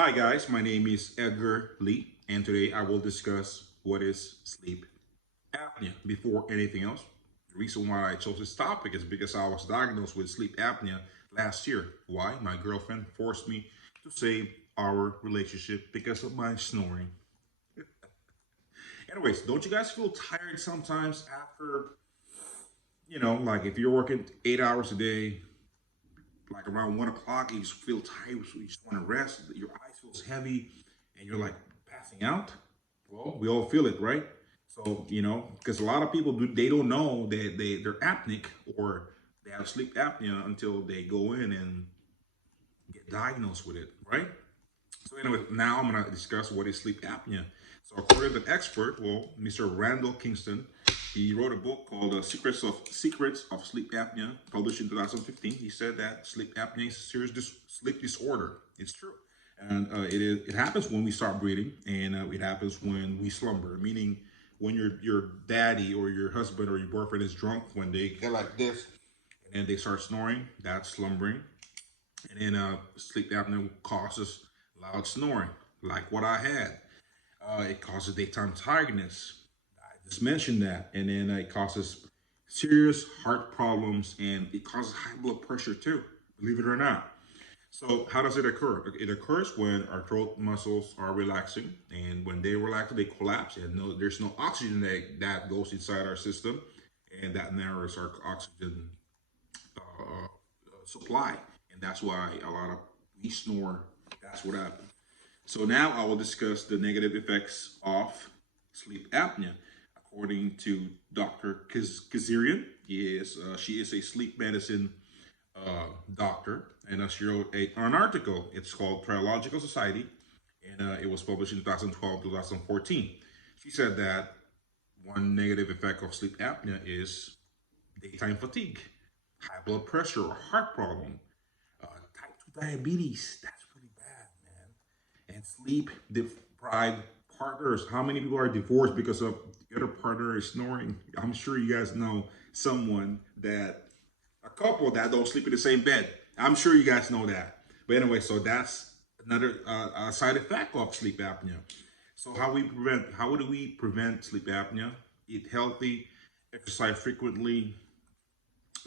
Hi guys, my name is Edgar Lee, and today I will discuss what is sleep apnea. Before anything else, the reason why I chose this topic is because I was diagnosed with sleep apnea last year. Why? My girlfriend forced me to save our relationship because of my snoring. Anyways, don't you guys feel tired sometimes after, like if you're working 8 hours a day, like around 1 o'clock, you just feel tired, so you just want to rest. Your eyes feels heavy, and you're like passing out. Well, we all feel it, right? So because a lot of people they don't know that they're apneic or they have sleep apnea until they go in and get diagnosed with it, right? So anyway, now I'm gonna discuss what is sleep apnea. So according to the expert, well, Mr. Randall Kingston, he wrote a book called Secrets of Sleep Apnea, published in 2015. He said that sleep apnea is a serious sleep disorder. It's true, and it happens when we stop breathing, and it happens when we slumber. Meaning, when your daddy or your husband or your boyfriend is drunk, when they get like this and they start snoring, that's slumbering. And then sleep apnea causes loud snoring, like what I had. It causes daytime tiredness. I just mentioned that. And then it causes serious heart problems and it causes high blood pressure too, believe it or not. So how does it occur? It occurs when our throat muscles are relaxing, and when they relax, they collapse, and there's no oxygen that goes inside our system, and that narrows our oxygen supply, and that's why a lot of we snore. That's what happens. So now I will discuss the negative effects of sleep apnea. According to Dr. Kazarian, she is a sleep medicine doctor, and she wrote an article. It's called Triological Society, and it was published in 2012, 2014. She said that one negative effect of sleep apnea is daytime fatigue, high blood pressure, or heart problem, type 2 diabetes. That's pretty bad, man. And sleep deprived partners. How many people are divorced because of the other partner is snoring? I'm sure you guys know a couple that don't sleep in the same bed. I'm sure you guys know that. But anyway, so that's another side effect of sleep apnea. So how do we prevent sleep apnea? Eat healthy, exercise frequently,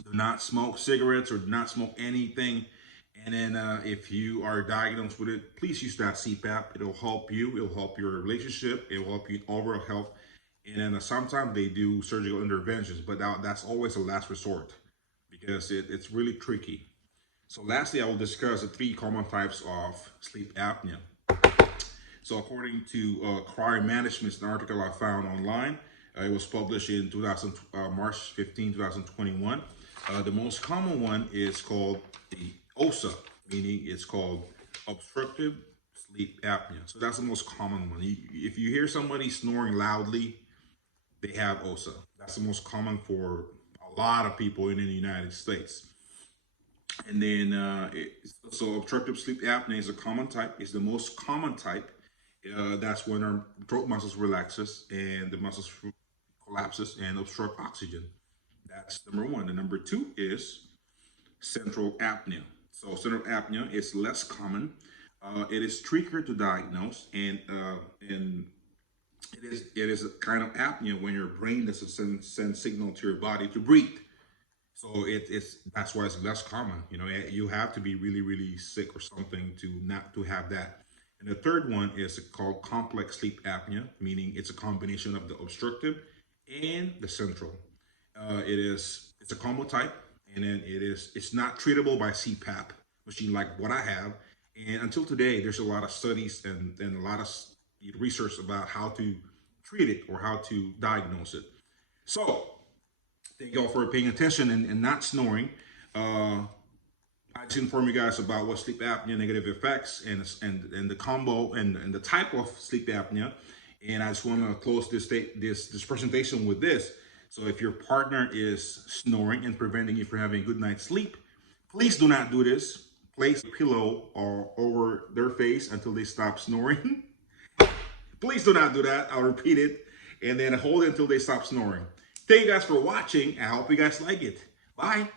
do not smoke cigarettes or do not smoke anything. And then if you are diagnosed with it, please use that CPAP. It'll help you. It'll help your relationship. It will help you overall health. And then sometimes they do surgical interventions, but that's always a last resort because it's really tricky. So lastly, I will discuss the 3 common types of sleep apnea. So according to Crime Management's an article I found online, it was published in March 15, 2021. The most common one is called the OSA, meaning it's called obstructive sleep apnea. So that's the most common one. If you hear somebody snoring loudly, they have OSA. That's the most common for a lot of people in the United States. And then, so obstructive sleep apnea is a common type. It's the most common type. That's when our throat muscles relaxes and the muscles collapses and obstruct oxygen. That's number 1. The number 2 is central apnea. So central apnea is less common. It is trickier to diagnose, and it is a kind of apnea when your brain doesn't send signal to your body to breathe. So that's why it's less common. You have to be really, really sick or something to not to have that. And the third one is called complex sleep apnea, meaning it's a combination of the obstructive and the central. It's a combo type, and then it's not treatable by CPAP machine like what I have. And until today, there's a lot of studies and a lot of research about how to treat it or how to diagnose it. So thank you all for paying attention and not snoring. I just inform you guys about what sleep apnea negative effects and the combo and the type of sleep apnea. And I just want to close this presentation with this. So if your partner is snoring and preventing you from having a good night's sleep, please do not do this. Place a pillow over their face until they stop snoring. Please do not do that. I'll repeat it. And then hold it until they stop snoring. Thank you guys for watching. I hope you guys like it. Bye.